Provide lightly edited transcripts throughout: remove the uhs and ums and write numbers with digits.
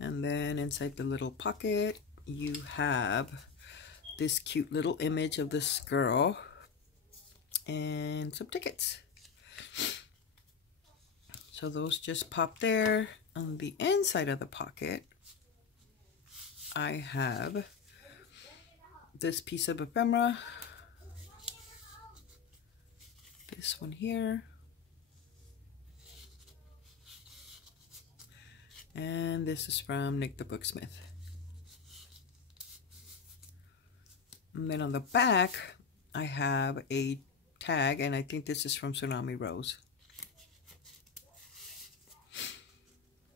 And then inside the little pocket, you have this cute little image of this girl and some tickets. So those just pop there. On the inside of the pocket, I have this piece of ephemera, this one here, and this is from Nick the Booksmith. And then on the back, I have a tag, and I think this is from Tsunami Rose.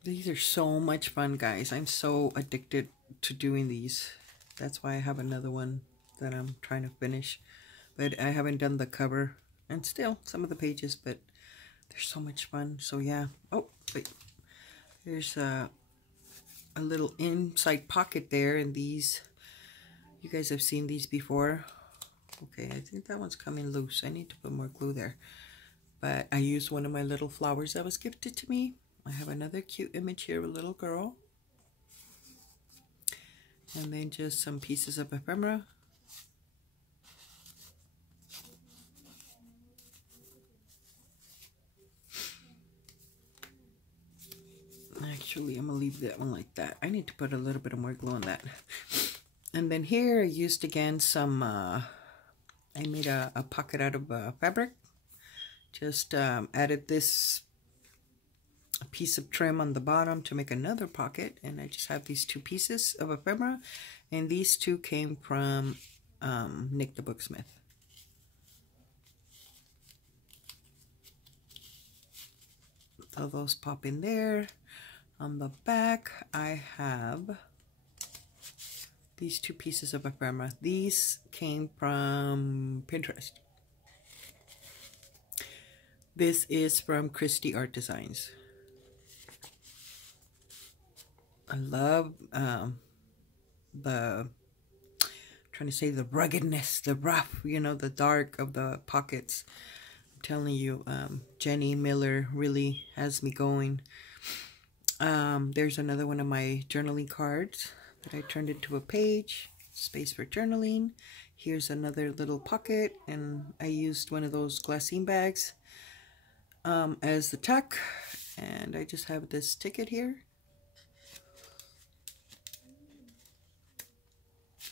These are so much fun, guys. I'm so addicted to doing these. That's why I have another one that I'm trying to finish. But I haven't done the cover and still some of the pages, but they're so much fun. So yeah. Oh, wait. There's a little inside pocket there, and these, you guys have seen these before. Okay, I think that one's coming loose. I need to put more glue there. But I used one of my little flowers that was gifted to me. I have another cute image here of a little girl. And then just some pieces of ephemera. Actually, I'm going to leave that one like that. I need to put a little bit of more glue on that. And then here I used again some, I made a pocket out of fabric. Just added this piece of trim on the bottom to make another pocket, and I just have these two pieces of ephemera, and these two came from Nick the Booksmith. So those pop in there. On the back, I have these two pieces of ephemera. These came from Pinterest. This is from Kristie Art Designs. I love the ruggedness, the rough, you know, the dark of the pockets. I'm telling you, Jenny Miller really has me going. There's another one of my journaling cards that I turned into a page, space for journaling. Here's another little pocket, and I used one of those Glassine bags as the tuck, and I just have this ticket here.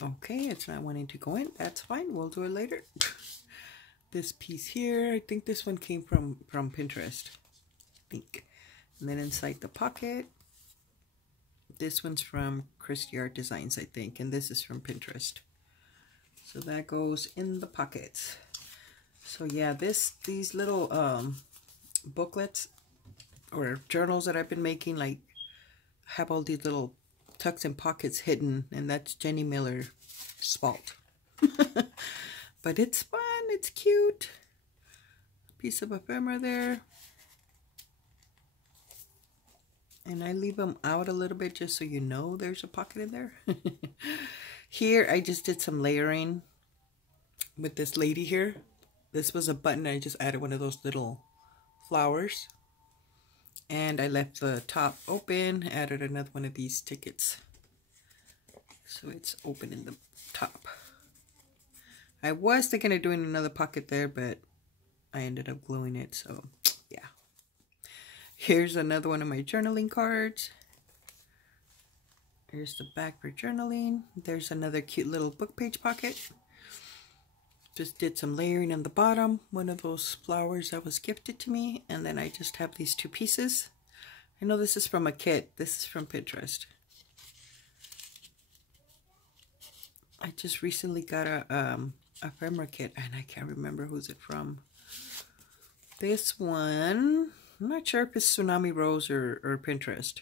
Okay, it's not wanting to go in. That's fine. We'll do it later. This piece here, I think this one came from Pinterest. I think. And then inside the pocket, this one's from Kristie Art Designs, I think. And this is from Pinterest. So that goes in the pockets. So yeah, these little booklets or journals that I've been making, like, have all these little tucks and pockets hidden, and that's Jenny Miller's fault. But it's fun, it's cute. Piece of ephemera there. And I leave them out a little bit just so you know there's a pocket in there. Here I just did some layering with this lady here. This was a button. I just added one of those little flowers. And I left the top open, added another one of these tickets. So it's open in the top. I was thinking of doing another pocket there, but I ended up gluing it, so yeah. Here's another one of my journaling cards. Here's the back for journaling. There's another cute little book page pocket. Just did some layering on the bottom. One of those flowers that was gifted to me. And then I just have these two pieces. I know this is from a kit. This is from Pinterest. I just recently got a ephemera kit, and I can't remember who's it from. This one, I'm not sure if it's Tsunami Rose or Pinterest.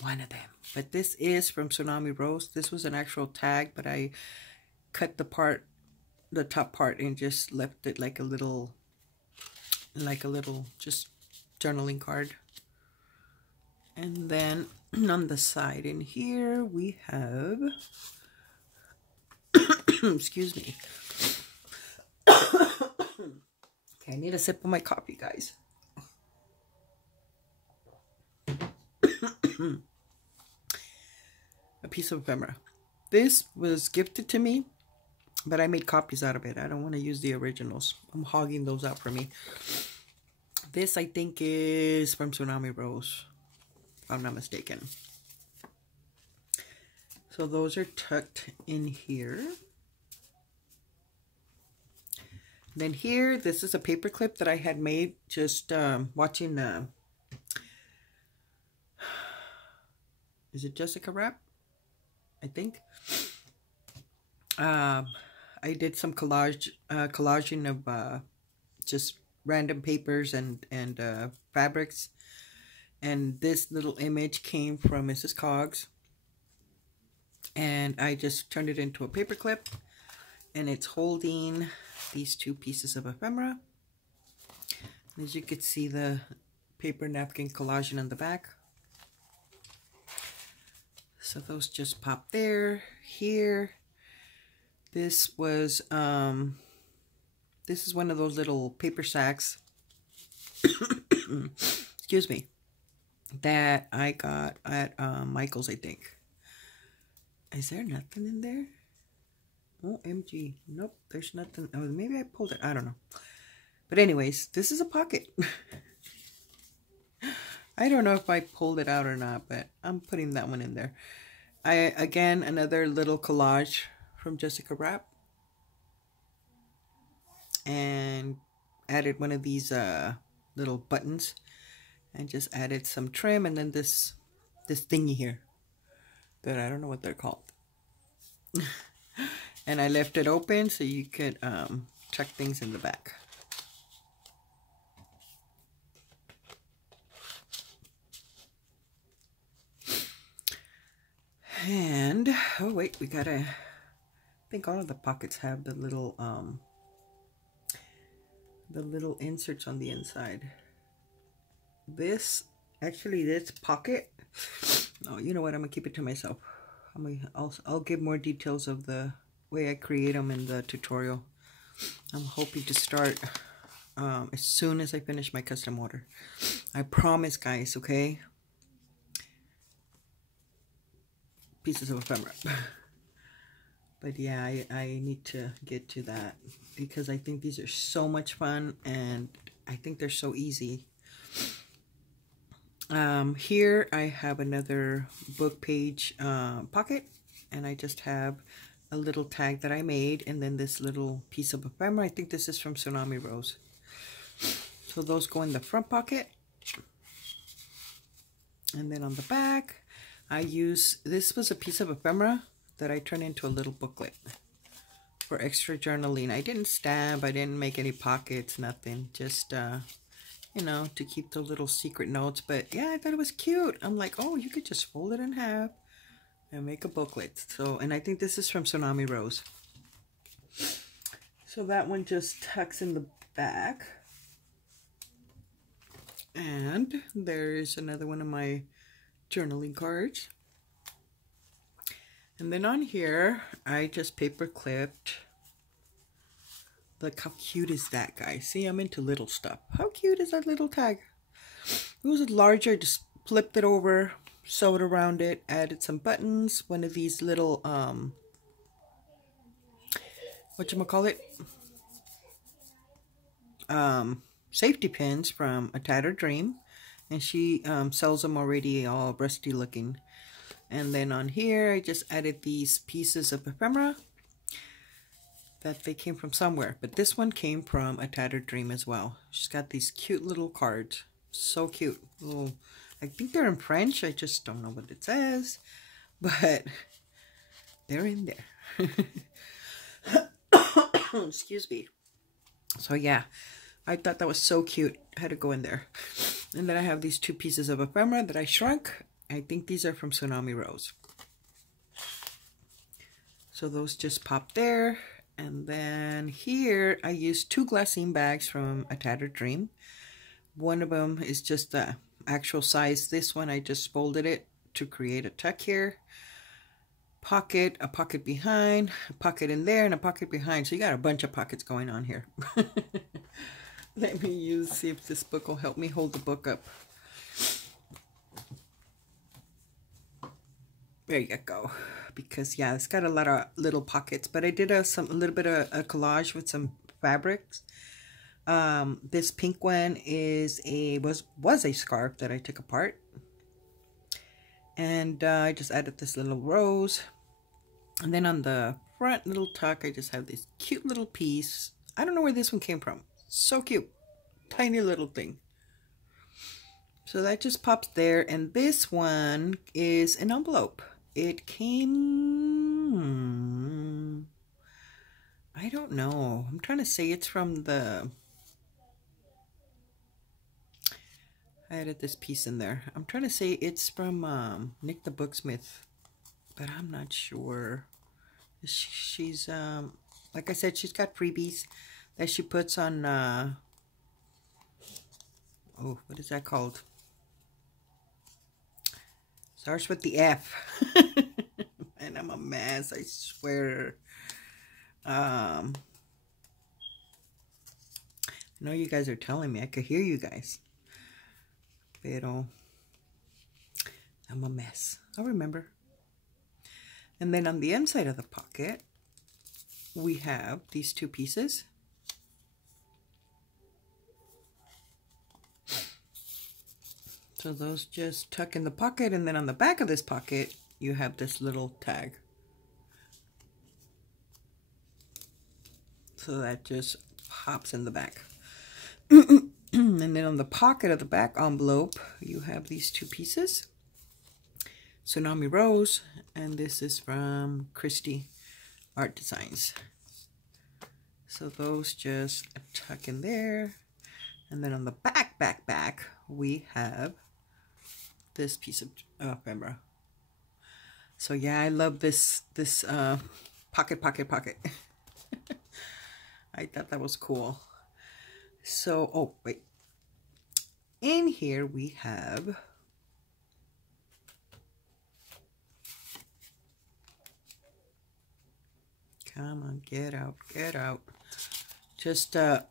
One of them. But this is from Tsunami Rose. This was an actual tag, but I cut the top part, and just left it like a little just journaling card. And then on the side in here we have excuse me. Okay, I need a sip of my coffee, guys. A piece of ephemera. This was gifted to me, but I made copies out of it. I don't want to use the originals. I'm hogging those out for me. This, I think, is from Tsunami Rose, if I'm not mistaken. So those are tucked in here. Then here, this is a paper clip that I had made just watching, is it Jessica Rapp? I think. I did some collaging of just random papers and fabrics. And this little image came from Mrs. Coggs. And I just turned it into a paper clip. And it's holding these two pieces of ephemera. As you can see, the paper napkin collaging on the back. So those just pop there, here. This was, this is one of those little paper sacks, excuse me, that I got at Michael's, I think. Is there nothing in there? OMG. Nope, there's nothing. Oh, maybe I pulled it. I don't know. But anyways, this is a pocket. I don't know if I pulled it out or not, but I'm putting that one in there. Again, another little collage from Jessica Rapp. And added one of these little buttons. And just added some trim. And then this thingy here. That I don't know what they're called. And I left it open so you could chuck things in the back. And, oh wait, we gotta, I think all of the pockets have the little inserts on the inside. This, actually this pocket, oh, you know what, I'm gonna keep it to myself. I'll give more details of the way I create them in the tutorial. I'm hoping to start as soon as I finish my custom order. I promise, guys, okay? Pieces of ephemera. But yeah, I need to get to that because I think these are so much fun and I think they're so easy. Here I have another book page pocket, and I just have a little tag that I made, and then this little piece of ephemera. I think this is from Tsunami Rose. So those go in the front pocket, and then on the back I use, this was a piece of ephemera that I turned into a little booklet for extra journaling. I didn't stamp, I didn't make any pockets, nothing, just you know, to keep the little secret notes. But yeah, I thought it was cute. I'm like, oh, you could just fold it in half and make a booklet. So, and I think this is from Tsunami Rose. So that one just tucks in the back. And there's another one of my journaling cards. And then on here, I just paper clipped. Look, how cute is that, guys? See, I'm into little stuff. How cute is that little tag? It was larger, just flipped it over, sewed around it, added some buttons, one of these little, whatchamacallit? Safety pins from A Tattered Dream. And she sells them already all rusty looking. And then on here, I just added these pieces of ephemera that they came from somewhere, but this one came from A Tattered Dream as well. She's got these cute little cards, so cute. Little, I think they're in French, I just don't know what it says, but they're in there. Excuse me. So yeah, I thought that was so cute. I had to go in there. And then I have these two pieces of ephemera that I shrunk. I think these are from Tsunami Rose. So those just pop there. And then here I used 2 Glassine bags from A Tattered Dream. One of them is just the actual size. This one I just folded it to create a tuck here. Pocket, a pocket behind, a pocket in there, and a pocket behind. So you got a bunch of pockets going on here. Let me see if this book will help me hold the book up. There you go. Because yeah, it's got a lot of little pockets, but I did a little bit of a collage with some fabrics. This pink one is was a scarf that I took apart, and I just added this little rose, and then on the front little tuck I just have this cute little piece. I don't know where this one came from. So cute, tiny little thing. So that just pops there, and this one is an envelope. It came, I don't know, I'm trying to say it's from the, I added this piece in there. I'm trying to say it's from Nick the Booksmith, but I'm not sure. She's, like I said, she's got freebies that she puts on, oh, what is that called? Starts with the F. And I'm a mess, I swear. I know you guys are telling me. I could hear you guys. Pero I'm a mess. I'll remember. And then on the inside of the pocket, we have these two pieces. So those just tuck in the pocket, and then on the back of this pocket, you have this little tag. So that just pops in the back. And then on the pocket of the back envelope, you have these two pieces. Tsunami Rose, and this is from Kristie Art Designs. So those just tuck in there. And then on the back, we have this piece of ephemera. So yeah, I love this pocket. I thought that was cool. So, oh wait, in here we have come on, get out. Just a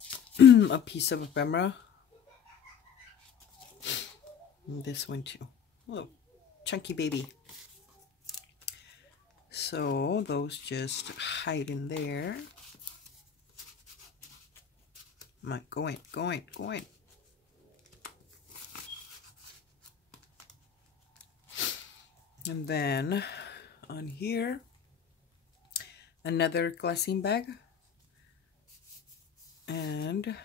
piece of ephemera. And this one too. Little chunky baby. So those just hide in there. Come on, go in. And then on here, another Glassine bag. And,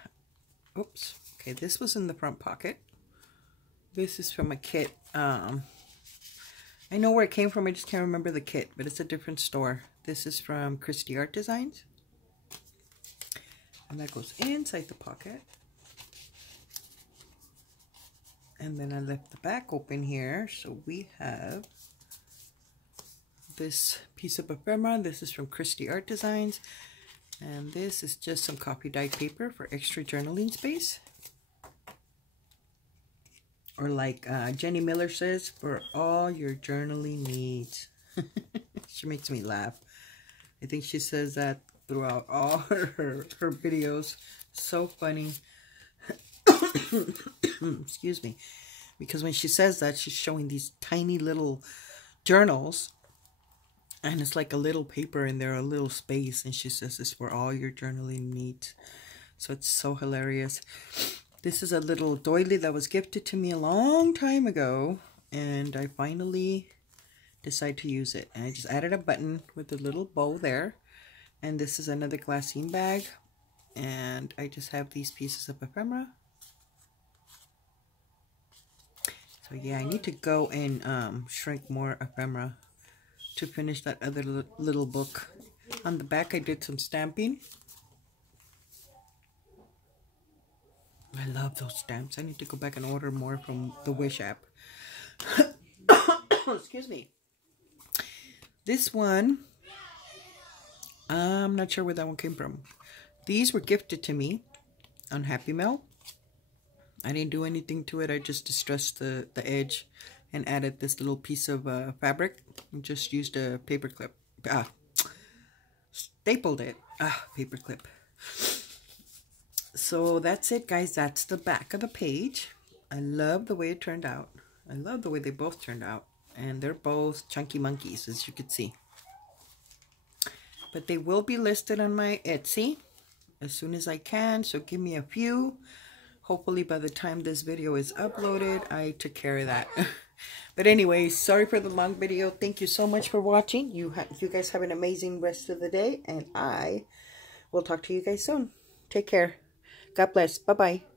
oops, okay, this was in the front pocket. This is from a kit. I know where it came from, I just can't remember the kit, but it's a different store. This is from Kristie Art Designs. And that goes inside the pocket. And then I left the back open here. So we have this piece of ephemera. This is from Kristie Art Designs. And this is just some copy dyed paper for extra journaling space. Or like Jenny Miller says, for all your journaling needs. She makes me laugh. I think she says that throughout all her videos. So funny. Excuse me. Because when she says that, she's showing these tiny little journals. And it's like a little paper in there, a little space. And she says it's for all your journaling needs. So it's so hilarious. This is a little doily that was gifted to me a long time ago. And I finally decided to use it. And I just added a button with a little bow there. And this is another Glassine bag. And I just have these pieces of ephemera. So yeah, I need to go and shrink more ephemera to finish that other little book. On the back I did some stamping. I love those stamps. I need to go back and order more from the Wish app. Excuse me. This one, I'm not sure where that one came from. These were gifted to me on Happy Mail. I didn't do anything to it. I just distressed the edge and added this little piece of fabric. And just used a paper clip. Stapled it. Paper clip. So that's it, guys. That's the back of the page. I love the way it turned out. I love the way they both turned out. And they're both chunky monkeys, as you can see. But they will be listed on my Etsy as soon as I can, so give me a few. Hopefully by the time this video is uploaded, I took care of that. But anyways, sorry for the long video. Thank you so much for watching. You guys have an amazing rest of the day, and I will talk to you guys soon. Take care. God bless. Bye-bye.